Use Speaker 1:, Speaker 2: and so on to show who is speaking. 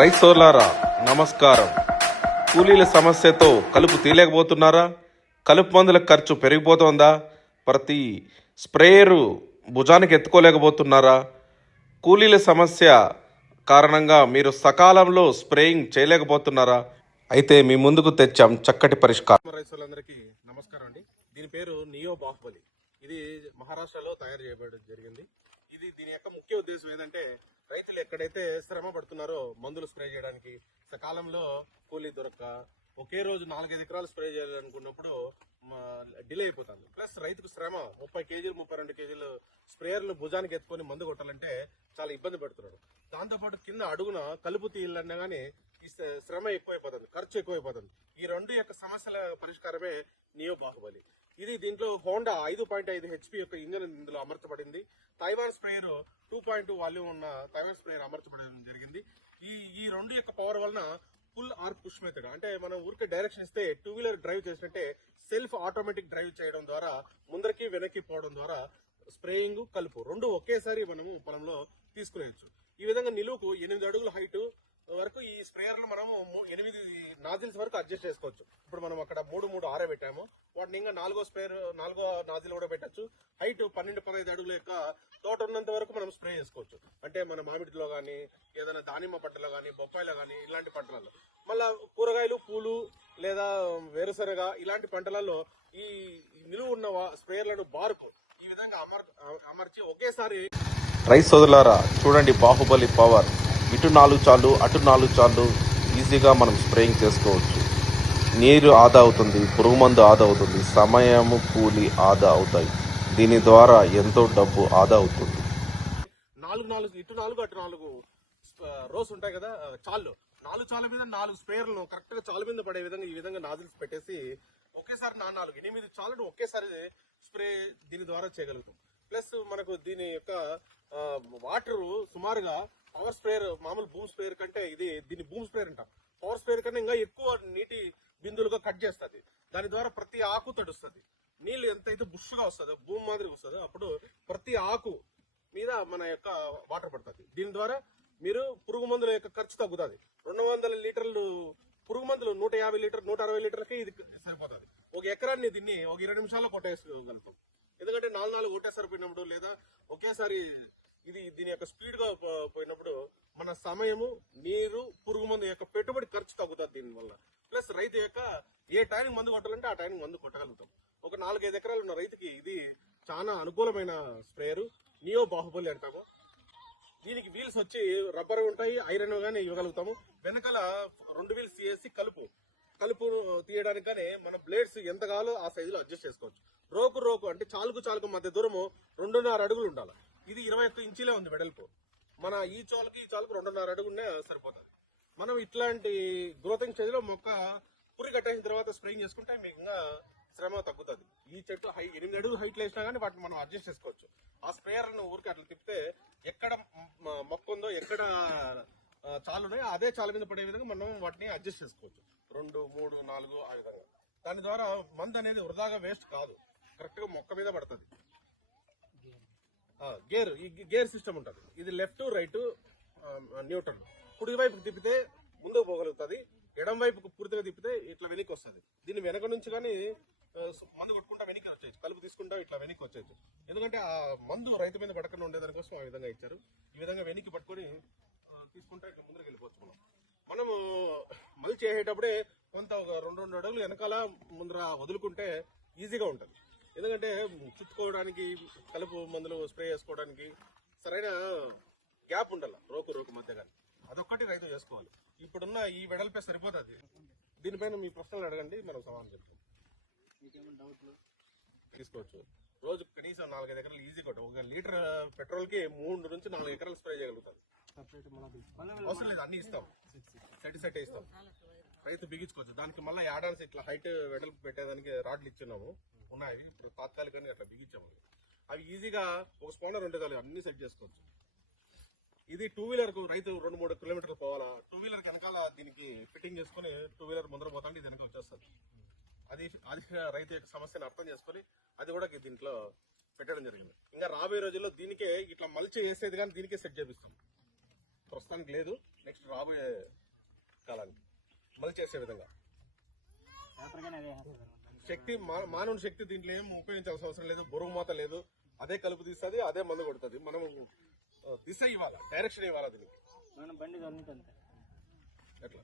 Speaker 1: రైతోలారా నమస్కారం. కూలీల సమస్యతో కలుపు తీయలేకపోతున్నారా? కలుపు మందుల ఖర్చు పెరిగిపోతుందా? ప్రతి స్ప్రేయరు భుజానికి ఎత్తుకోలేకపోతున్నారా? కూలీల సమస్య కారణంగా మీరు సకాలంలో స్ప్రేయింగ్ చేయలేకపోతున్నారా? అయితే మీ ముందుకు తెచ్చాం చక్కటి పరిష్కారం.
Speaker 2: రైతులందరికీ నమస్కారం అండి. దీని పేరు నియో బాహుబలి ఇది మహారాష్ట్రలో తయారు చేయబడడం జరిగింది. ఇది దీని యొక్క ముఖ్య ఉద్దేశం ఏంటంటే రైతులు ఎక్కడైతే శ్రమ పడుతున్నారో మందులు స్ప్రే చేయడానికి సకాలంలో కూలీ దొరక్క ఒకే రోజు నాలుగైదు ఎకరాలు స్ప్రే చేయాలనుకున్నప్పుడు డిలే అయిపోతుంది. ప్లస్ రైతుకు శ్రమ ముప్పై కేజీలు ముప్పై రెండు కేజీలు స్ప్రేయర్లు భుజానికి ఎత్తుకొని మందు కొట్టాలంటే చాలా ఇబ్బంది పెడుతున్నాడు. దాంతోపాటు కింద అడుగున కలుపు తీయాలన్నా కానీ ఈ శ్రమ ఎక్కువైపోతుంది ఖర్చు ఎక్కువైపోతుంది. ఈ రెండు యొక్క సమస్యల పరిష్కారమే నియో బాహుబలి ఇది దీంట్లో హోండా ఐదు పాయింట్ ఐదు హెచ్పి యొక్క ఇంజన్ ఇందులో అమర్చబడింది. Taiwan sprayer two point two volume ఉన్న తైవాన్ స్ప్రేయర్ అమర్చబడడం జరిగింది. ఈ ఈ రెండు యొక్క పవర్ వలన ఫుల్ ఆర్ పుష్ మెథడ్ అంటే మనం ఊరికే డైరెక్షన్ ఇస్తే టూ వీలర్ డ్రైవ్ చేసినట్టే సెల్ఫ్ ఆటోమేటిక్ డ్రైవ్ చేయడం ద్వారా ముందరికి వెనక్కి పోవడం ద్వారా స్ప్రేయింగ్ కలుపు రెండు ఒకేసారి మనము పొలంలో తీసుకునేయచ్చు. ఈ విధంగా నిలువుకు ఎనిమిది అడుగుల హైట్ వరకు ఈ స్ప్రేయర్ను మనము ఎనిమిది నాజిల్స్ వరకు అడ్జస్ట్ చేసుకోవచ్చు. ఇప్పుడు మనం అక్కడ మూడు మూడు ఆరబెట్టాము వాటిని ఇంకా నాలుగో స్ప్రేయర్ నాలుగో నాజిల్ కూడా పెట్టచ్చు. హైట్ పన్నెండు పదహైదు అడుగుల యొక్క తోట ఉన్నంత వరకు మనం స్ప్రే చేసుకోవచ్చు. అంటే మన మామిడిలో కానీ ఏదైనా దానిమ్మ పంటలో కానీ బొప్పాయిలో కానీ ఇలాంటి పంటలలో. మళ్ళా కూరగాయలు పూలు లేదా వేరుశనగ ఇలాంటి పంటలలో ఈ నిలువ ఉన్న స్ప్రేయర్లను బారుకు. ఈ విధంగా అమర్ అమర్చి ఒకేసారి
Speaker 1: రైస్ సోదరులారా చూడండి బాహుబలి పవర్. ఇటు నాలుగు చాలు అటు నాలుగు చాలు ఈజీగా మనం స్ప్రేయింగ్ చేసుకోవచ్చు. నీరు ఆదా అవుతుంది పురుగు మందు ఆదా అవుతుంది సమయము కూలి ఆదా అవుతాయి. దీని ద్వారా ఎంతో డబ్బు ఆదా అవుతుంది.
Speaker 2: నాలుగు నాలుగు ఇటు నాలుగు అటు నాలుగు రోస్ ఉంటాయి కదా చాలు చాళ్ళు. నాలుగు చాల మీద నాలుగు స్పేర్లను కరెక్ట్గా చాలు మీద పడే విధంగా ఈ విధంగా నాజిల్స్ పెట్టేసి ఒకేసారి నా నాలుగు ఎనిమిది చాలను ఒకేసారి స్ప్రే దీని ద్వారా చేయగలుగుతాం. ప్లస్ మనకు దీని యొక్క వాటర్ సుమారుగా పవర్ స్ప్రేయర్ మామూలు భూమి స్ప్రేయర్ కంటే ఇది దీన్ని భూమి స్ప్రేయర్ అంటాం. పవర్ స్ప్రేయర్ కన్నా ఇంకా ఎక్కువ నీటి బిందులుగా కట్ చేస్తుంది. దాని ద్వారా ప్రతి ఆకు తడుస్తుంది. నీళ్ళు ఎంతైతే బుష్గా వస్తుందో భూమి మాదిరి వస్తుందో అప్పుడు ప్రతి ఆకు మీద మన యొక్క వాటర్ పడుతుంది. దీని ద్వారా మీరు పురుగు మందుల యొక్క ఖర్చు తగ్గుతుంది. రెండు వందల లీటర్లు పురుగు మందులు నూట యాభై లీటర్ నూట అరవై లీటర్కి ఇది సరిపోతుంది. ఒక ఎకరాన్ని దీన్ని ఒక ఇరవై నిమిషాల్లో కొట్టేసుకోగలుగుతాం ఎందుకంటే నాలుగు నాలుగు ఒకటేసారి పోయినప్పుడు లేదా ఒకేసారి ఇది దీని యొక్క స్పీడ్గా పో- పోయినప్పుడు మన సమయము నీరు పురుగు మందు యొక్క పెట్టుబడి ఖర్చు తగ్గుతుంది దీనివల్ల. ప్లస్ రైతు యొక్క ఏ టైంకి మందు కొట్టాలంటే ఆ టైంకి మందు కొట్టగలుగుతాం. ఒక నాలుగైదు ఎకరాలు ఉన్న రైతుకి ఇది చాలా అనుకూలమైన స్ప్రేయర్. నియో బాహుబలి అంటాము. దీనికి వీల్స్ వచ్చి రబ్బర్ ఉంటాయి ఐరన్ గానీ ఇవ్వగలుగుతాము. వెనకాల రెండు వీల్స్ తీసేసి కలుపు. కలుపు తీయడానికి కానీ మన బ్లేడ్స్ ఎంత కావాలో ఆ సైజులో అడ్జస్ట్ చేసుకోవచ్చు. రోకు రోకు అంటే చాలుకు చాలుకు మధ్య దూరము రెండున్నర అడుగులు ఉండాలి. ఇది ఇరవై ఒక్క ఇంచీలే ఉంది వెడల్పు. మన ఈ చోలకి ఈ చాలుకు రెండున్నర అడుగునే సరిపోతుంది. మనం ఇట్లాంటి గ్రోతింగ్ స్టేజ్లో మొక్క పురి కట్టేసిన తర్వాత స్ప్రేయింగ్ చేసుకుంటే మీకు ఇంకా శ్రమ తగ్గుతుంది. ఈ చెట్టు హై ఎనిమిది అడుగులు హైట్ వేసినా కానీ వాటిని మనం అడ్జస్ట్ చేసుకోవచ్చు. ఆ స్ప్రేయర్ ఊరికి అట్లా తిప్పితే ఎక్కడ మొక్క ఉందో ఎక్కడ చాలు ఉన్నాయో అదే చాలు మీద పడే విధంగా మనం వాటిని అడ్జస్ట్ చేసుకోవచ్చు. రెండు మూడు నాలుగు ఆ విధంగా. దాని ద్వారా మందు అనేది వృధాగా వేస్ట్ కాదు. కరెక్ట్గా మొక్క మీద పడుతుంది. గేర్. ఈ గేర్ సిస్టమ్ ఉంటుంది. ఇది లెఫ్ట్ రైట్ న్యూట్రల్ కుడి వైపుకు తిప్పితే ముందుకు పోగలుగుతుంది ఎడం వైపుకు పూర్తిగా తిప్పితే ఇట్లా వెనక్కి వస్తుంది. దీన్ని వెనక నుంచి కానీ మందు కొట్టుకుంటా వెనక్కి వచ్చేయచ్చు. కలుపు తీసుకుంటా ఇట్లా వెనక్కి వచ్చేయచ్చు. ఎందుకంటే ఆ మందు రైతు మీద పడకుండా ఉండేదానికోసం ఆ విధంగా ఇచ్చారు. ఈ విధంగా వెనక్కి పట్టుకొని తీసుకుంటా ఇట్లా ముందుకు వెళ్ళిపోవచ్చు మనం. మనము మళ్ళీ చేసేటప్పుడే కొంత ఒక రెండు రెండు అడుగులు వెనకాల ముందర వదులుకుంటే ఈజీగా ఉంటుంది. ఎందుకంటే చుట్టుకోవడానికి కలుపు మందులు స్ప్రే చేసుకోవడానికి సరైన గ్యాప్ ఉండాలి రోకు రోకు మధ్య కానీ. అదొక్కటి రైతు చేసుకోవాలి. ఇప్పుడున్న ఈ వెడల్పే సరిపోతుంది. దీనిపైన మీ ప్రశ్నలు అడగండి మనం సమాధానం చెప్తాం. తీసుకోవచ్చు. రోజు కనీసం నాలుగైదు ఎకరాలు ఈజీ కొట్ట. ఒక లీటర్ పెట్రోల్కి మూడు నుంచి నాలుగు ఎకరాలు స్ప్రే చేయగలుగుతాం. అవసరం లేదు అన్ని ఇస్తాం. సెట్ సెట్ ఇస్తాం. రైతు బిగించుకోవచ్చు. దానికి మళ్ళీ యాడాన్స్ ఇట్లా హైట్ వెడల్పు పెట్టేదానికి రాడ్లు ఇచ్చున్నాము ఉన్నాయి. ఇప్పుడు తాత్కాలికంగా అట్లా బిగించాము. అవి ఈజీగా ఒక స్పానర్ చాలు అన్ని సెట్ చేసుకోవచ్చు. ఇది టూ వీలర్కు రైతు రెండు మూడు కిలోమీటర్లు పోవాలా? టూ వీలర్ వెనకాల దీనికి ఫిట్టింగ్ చేసుకుని టూ వీలర్ ముందర పోతాండి ఇది వెనక వచ్చేస్తుంది. అది అది రైతు యొక్క సమస్యను అర్థం చేసుకొని అది కూడా దీంట్లో పెట్టడం జరిగింది. ఇంకా రాబోయే రోజుల్లో దీనికే ఇట్లా మల్చి వేసేది కానీ దీనికే సెట్ చేపిస్తాం. ప్రస్తుతానికి లేదు నెక్స్ట్ రాబోయే కాలానికి మళ్ళీ చేసే విధంగా. శక్తి మా- మానవుని శక్తి దీంట్లో ఏం ఉపయోగించాల్సిన అవసరం లేదు బురుగు మాత లేదు. అదే కలుపు తీస్తుంది అదే మందు కొడుతుంది. మనం ఆ, దిశ ఇవ్వాలా డైరెక్షన్ ఇవ్వాలా దీనికి
Speaker 3: మనం బండి తొలితే
Speaker 2: ఎట్లా